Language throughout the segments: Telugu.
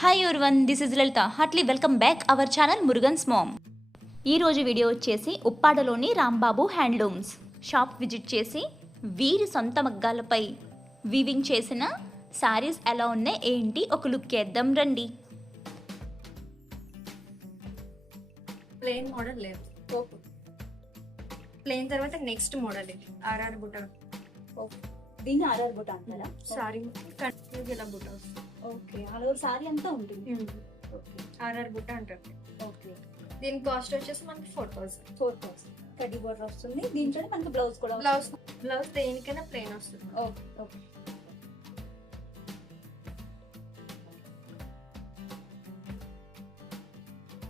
Hi everyone, this is Lalitha. Heartly welcome back our channel Murugan's mom. ఈరోజు వీడియో వచ్చేసి ఉప్పాడలోని రాంబాబు హ్యాండ్లూమ్స్ షాప్ విజిట్ చేసి వీరి సొంత మగ్గాలపై వీవింగ్ చేసిన శారీస్ ఎలా ఉన్నాయి ఏంటి ఒక లుక్ వేద్దాం రండి. ప్లెయిన్ మోడల్ లేదు, ప్లెయిన్ తర్వాత నెక్స్ట్ మోడల్ ఇది ఆర్ఆర్ బుట్ట. దీన్ని ఆర్ఆర్ బుట్ట అంటారా? సారీ కన్ఫ్యూజ్ ఇలా బుట్ట వస్తుంది. ఓకే, ఆల్ ఓవర్ సారీ అంతా ఉంటుంది. ఆర్ఆర్ బుట్ట అంటారు. ఓకే, దీని కాస్ట్ వచ్చేసి మనకి 4000. 4000 కడ్డీ బోర్డర్ వస్తుంది. దీంట్లో మనకి బ్లౌజ్ కూడా బ్లౌజ్ దేనికైనా ప్లెయిన్ వస్తుంది. Okay okay.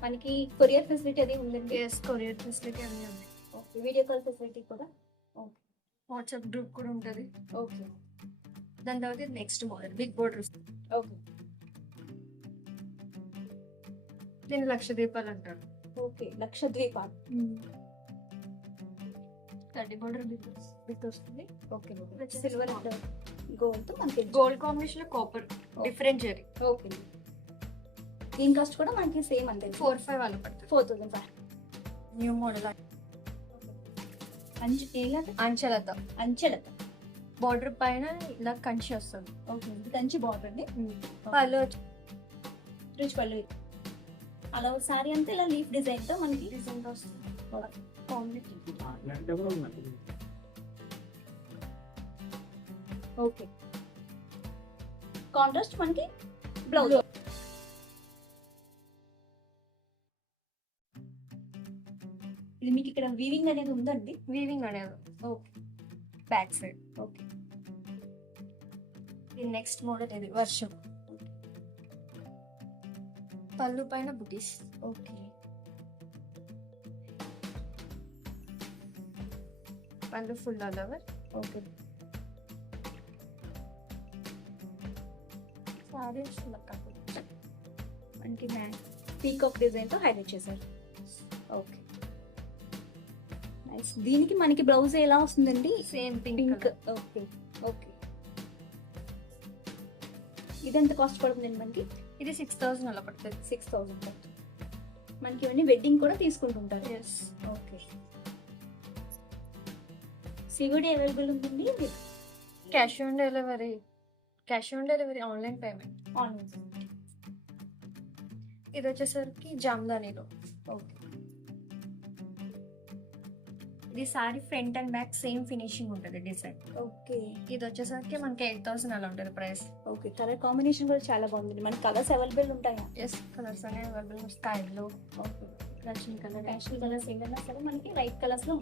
మనకి కొరియర్ ఫెసిలిటీ అది ఉందండి. కొరియర్ ఫెసిలిటీ అన్నీ ఉన్నాయి. ఓకే, వీడియో కాల్ ఫెసిలిటీ కూడా. ఓకే, వాట్సాప్ గ్రూప్ కూడా ఉంటుంది. ఓకే. దాని తర్వాత నెక్స్ట్ మోడల్ బిగ్ బోర్డర్ వస్తుంది. ఓకే, దీన్ని లక్ష దీపాలు అంటారు. ఓకే, లక్షద్వీపాలు. కడ్డీ బోర్డర్ బిగ్ వస్తుంది. ఓకే, సిల్వర్ గోల్డ్ తో మనకి గోల్డ్ కాంబినేషన్ లో కాపర్ డిఫరెంట్ జరీ. ఓకే, దీని కాస్ట్ కూడా మనకి సేమ్ అంతే, 4-5 అలా పడుతుంది. 4500. న్యూ మోడల్ అంచెలతో అంచెలత. బోర్డర్ పైన ఇలా కంచి వస్తుంది. ఓకే, ఇది కంచి బార్డర్ అండి. పళ్ళు రిచ్ పళ్ళు. అలా సారీ అంతా ఇలా లీఫ్ డిజైన్ తో మనకి డిజైన్ వస్తుంది. ఓకే, కాంట్రాస్ట్ మనకి బ్లౌజ్. ఇది మీకు ఇక్కడ వీవింగ్ అనేది ఉందండి. వీవింగ్ అనేది ఓకే, బ్యాక్ సైడ్. ఓకే. ఇది నెక్స్ట్ మోడల్ ఇది వర్షం. పళ్ళు పైన బుటీస్. ఓకే, పళ్ళు full all over. Okay. Sorry మనకి పీకాక్ డిజైన్ తో హైలైట్ చేశారు. Okay, nice. దీనికి మనకి బ్లౌజ్ ఎలా వస్తుందండి? Same pink. Pink. Okay okay. ఇది ఎంత కాస్ట్ పడుతుందండి మనకి? ఇది 6000 అలా పడుతుంది. 6000 పడుతుంది. మనకి ఇవన్నీ వెడ్డింగ్ కూడా తీసుకుంటుంటారు. ఎస్. ఓకే, సివిడి అవైలబుల్ ఉందండి. Cash on delivery. Cash on delivery online payment. Online. ఇది వచ్చేసరికి జామ్దానీలో. ఓకే, ఇది sorry front and back same finishing ఉంటుంది డిజైన్. ఓకే. ఇది వచ్చేసరికి మనకి 8000 అలా ఉంటుంది ప్రైస్. ఓకే, కలర్ కాంబినేషన్ కూడా చాలా బాగుంది. మనకి కలర్స్ అవైలబుల్ ఉంటాయా? ఎస్, కలర్స్ అనేవి available. Sky blue, okay. Russian colour, national colours ఏదైనా సరే మనకి లైట్ కలర్స్ లో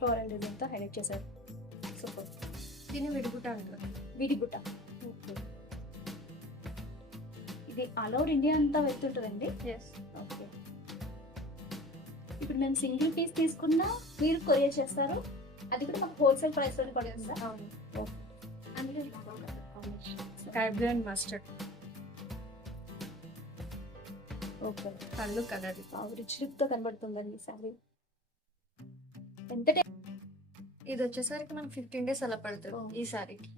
ఫ్లోరల్ డిజైన్ తో హైలైట్ చేశారు. సూపర్. దీన్ని విడిగుట్ట అంటారు. వీడి బుట్ట. ఓకే, ఇది ఆల్ ఓవర్ ఇండియా అంతా వెళ్తుంటుందండి. ఎస్. ఓకే, ఇప్పుడు మేము సింగిల్ పీస్ తీసుకున్నా మీరు కొరియర్ చేస్తారు, అది కూడా మాకు హోల్సేల్ ప్రైస్ లో పడుతుందా? అవును. ఓకే. అందులో sky blue and mustard. Okay, కళ్ళు కలర్. రిచ్ లుక్ తో కనబడుతుందండి సారీ. ఎంత ఇది వచ్చేసరికి మనకి 15 days అలా పడుతుంది ఈ సారీకి.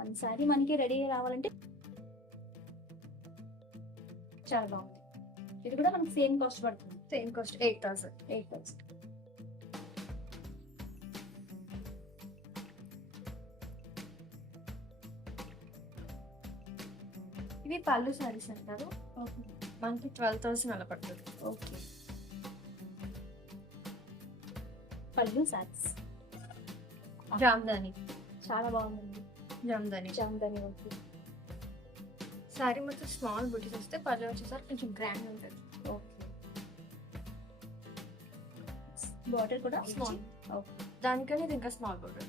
వన్ సారీ మనకి రెడీ రావాలంటే చాలా బాగుంది. ఇది కూడా మనకి సేమ్ కాస్ట్ పడుతుంది. Same cost 8000. 8000. ఇవి పళ్ళు సారీస్ అంటారు. ఓకే, మనకి 12000 అలా పడుతుంది. ఓకే. పళ్ళు సారీస్ జామ్దాని. చాలా బాగుందండి. జామ్దాని. జామ్దాని. ఓకే, సారీ మొత్తం స్మాల్ బుటీస్ వస్తే పళ్ళు వచ్చేసరికి కొంచెం గ్రాండ్ ఉంటుంది. ఓకే. బార్డర్ కూడా స్మాల్. ఓకే, దానికని ఇది ఇంకా small border.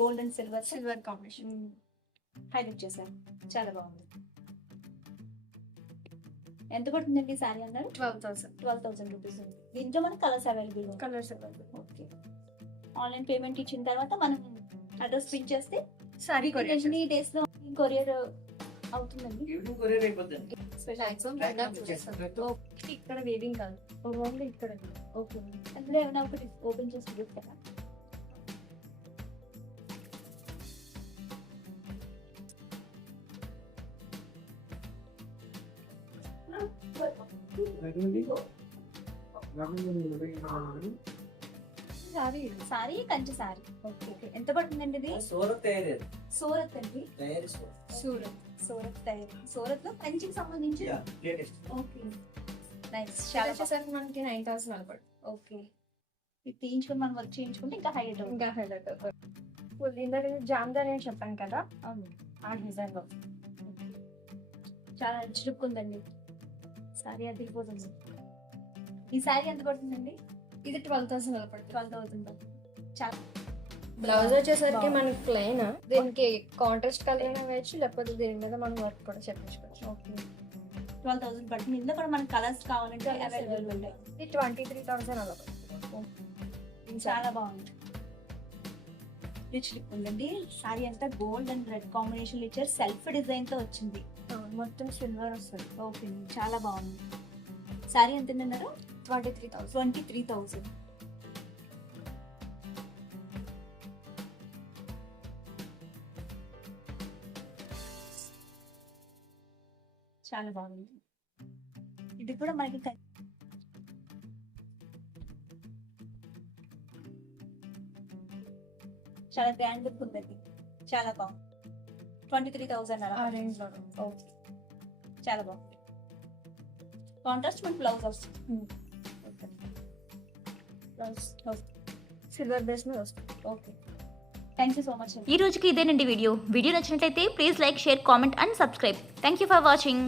Gold and silver silver combination. Highlight చేశారు. చాలా బాగుంది. ఎంత పడుతుందండి సారీ అన్నారు? 12000. 12,000 రూపీస్ ఉంది. దీంట్లో మనకి colours available. Colours available. Okay, online payment ఇచ్చిన తర్వాత మనం అడ్రస్ పిన్ చేస్తే సారీ కొరియర్ ఎన్ని డేస్ లో కొరియర్ అవుతుందండి? ఇక్కడ వేవింగ్ కాదు, ఓన్లీ ఇక్కడ. ఓకే, అందులో ఏమైనా ఒకటి ఓపెన్ చేసి చూస్తారా? Sorry sorry Kanchi sorry. Okay, ఎంత పడుతుందండి ఇది? సూరత్ తయారీ సూరత్ అండి. తయారీ సూరత్ సూరత్. సూరత్ తయారీ. సూరత్ లో కంచికి సంబంధించి. Latest okay, nice. చాలా చాలా వచ్చేసరికి మనకి 9,000 అలా పడుతుంది. ఓకే, ఇది తీయించుకొని మనం వర్క్ చేయించుకుంటే ఇంకా హైలైట్ అవుతుంది. ఇంకా హైలైట్ అవుతుంది. ఫుల్ ఇందాక జామ్దాని అని చెప్పాను కదా, అవును, ఆ డిజైన్ లో చాలా రిచ్ లుక్ ఉందండి. సారీ అదిరిపోతుంది. ఈ సారీ ఎంత పడుతుందండి? ఇది 12,000 అలా పడుతుంది. 12,000. చాలా బ్లౌజ్ వచ్చేసరికి బాగుంది. మనకి ప్లెయిన్, దీనికి కాంట్రాస్ట్ కలర్ అయినా వేయచ్చు, లేకపోతే దీని మీద మనం వర్క్ కూడా చెప్పించుకోవచ్చు. ఓకే, 12,000 పడుతుంది. ఇందులో కూడా మనకి కలర్స్ కావాలంటే అవైలబుల్ ఉంటాయి. ఇది 23,000 అలా పడుతుంది. చాలా బాగుంది, రిచ్ లుక్ ఉందండి. సారీ అంతా గోల్డ్ అండ్ రెడ్ కాంబినేషన్ ఇచ్చారు. సెల్ఫ్ డిజైన్ తో వచ్చింది. మొత్తం సిల్వర్ వస్తుంది. ఓకే, చాలా బాగుంది. సారీ ఎంత అన్నారు? 23,000. 23,000. చాలా బాగుంది. ఇది కూడా మనకి చాలా గ్రాండ్ లుక్ ఉందండి. చాలా బాగుంది. 23,000 అలా. ఆ రేంజ్ లో ఓకే, చాలా బాగుంది. కాంట్రాస్ట్ మన బ్లౌజ్ వస్తుంది. బ్లౌజ్ సిల్వర్ బేస్ మీద వస్తుంది. Okay, thank you so much. ఈ రోజుకి ఇదేనండి వీడియో నచ్చినట్లయితే please like, share, comment and subscribe. Thank you for watching.